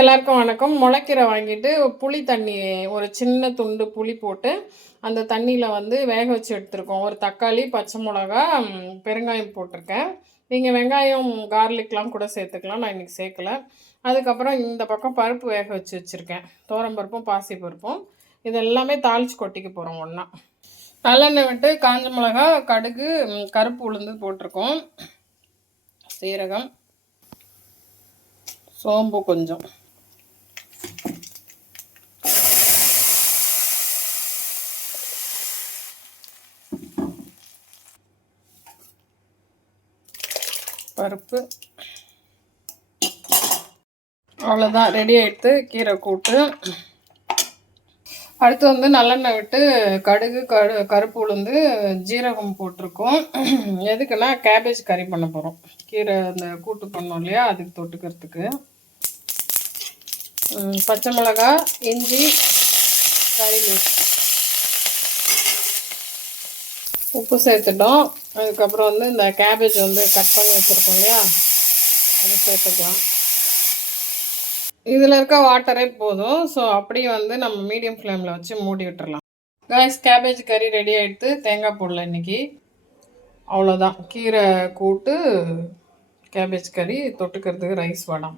எல்லாருக்கும் வணக்கம். முளைக்கீரை வாங்கிட்டு புளி தண்ணி ஒரு சின்ன துண்டு புளி போட்டு அந்த தண்ணியில் வந்து வேக வச்சு எடுத்துருக்கோம். ஒரு தக்காளி, பச்சை மிளகா, பெருங்காயம் போட்டிருக்கேன். நீங்கள் வெங்காயம், கார்லிக்லாம் கூட சேர்த்துக்கலாம். நான் இன்றைக்கி சேர்க்கல. அதுக்கப்புறம் இந்த பக்கம் பருப்பு வேக வச்சு வச்சுருக்கேன். பருப்பும் பாசி பருப்பும் இது எல்லாமே தாளித்து கொட்டிக்க போகிறோம் ஒன்றா. நல்லெண்ணெய் விட்டு காஞ்ச மிளகா, கடுகு, கருப்பு உளுந்து போட்டிருக்கோம். சீரகம், சோம்பு கொஞ்சம், பருப்பு, அவ்வளோதான். ரெடி ஆகிடுத்து கீரை கூட்டு. அடுத்து வந்து நல்லெண்ணெய் விட்டு கடுகு, கருப்பு உளுந்து, ஜீரகம் போட்டிருக்கோம். எதுக்குன்னா கேபேஜ் கறி பண்ண போகிறோம். கீரை அந்த கூட்டு பண்ணோம் இல்லையா, அதுக்கு தொட்டுக்கிறதுக்கு. பச்சை மிளகா, இஞ்சி, கறி லீஃப், உப்பு சேர்த்துட்டோம். அதுக்கப்புறம் வந்து இந்த கேபேஜ் வந்து கட் பண்ணி வச்சுருக்கோம் இல்லையா, அது சேர்த்துக்கலாம். இதில் இருக்க வாட்டரே போதும். ஸோ அப்படியே வந்து நம்ம மீடியம் ஃப்ளேமில் வச்சு மூடி விட்டுறலாம். காய்ஸ், கேபேஜ் கறி ரெடி ஆகிடுத்து. தேங்காய் போடல இன்றைக்கி. அவ்வளோதான். கீரை கூட்டு, கேபேஜ் கறி, தொட்டுக்கிறதுக்கு ரைஸ் வடம்.